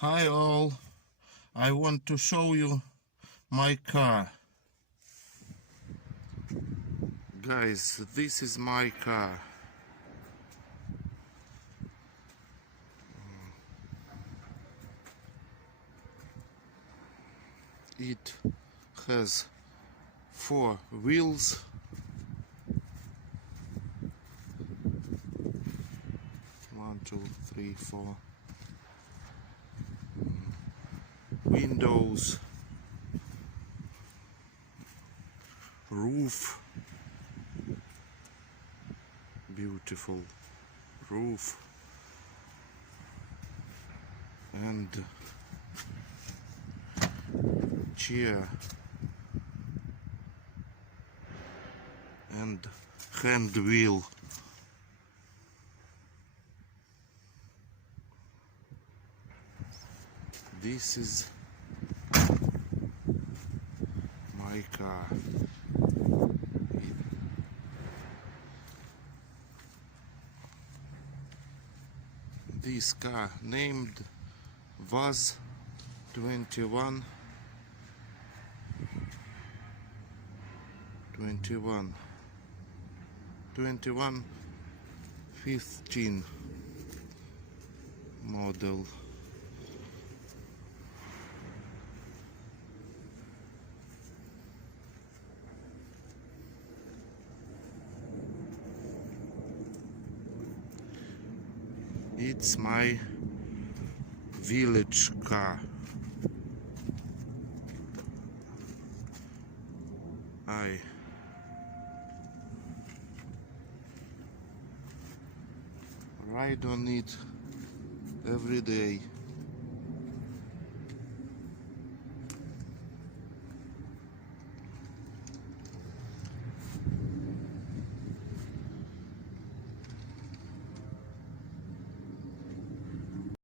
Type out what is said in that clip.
Hi all, I want to show you my car. Guys, this is my car. It has 4 wheels. One, two, three, 4. Windows, roof, beautiful roof, and chair and hand wheel. This is my car. This car named was 21 15 model. It's my village car. I ride on it every day.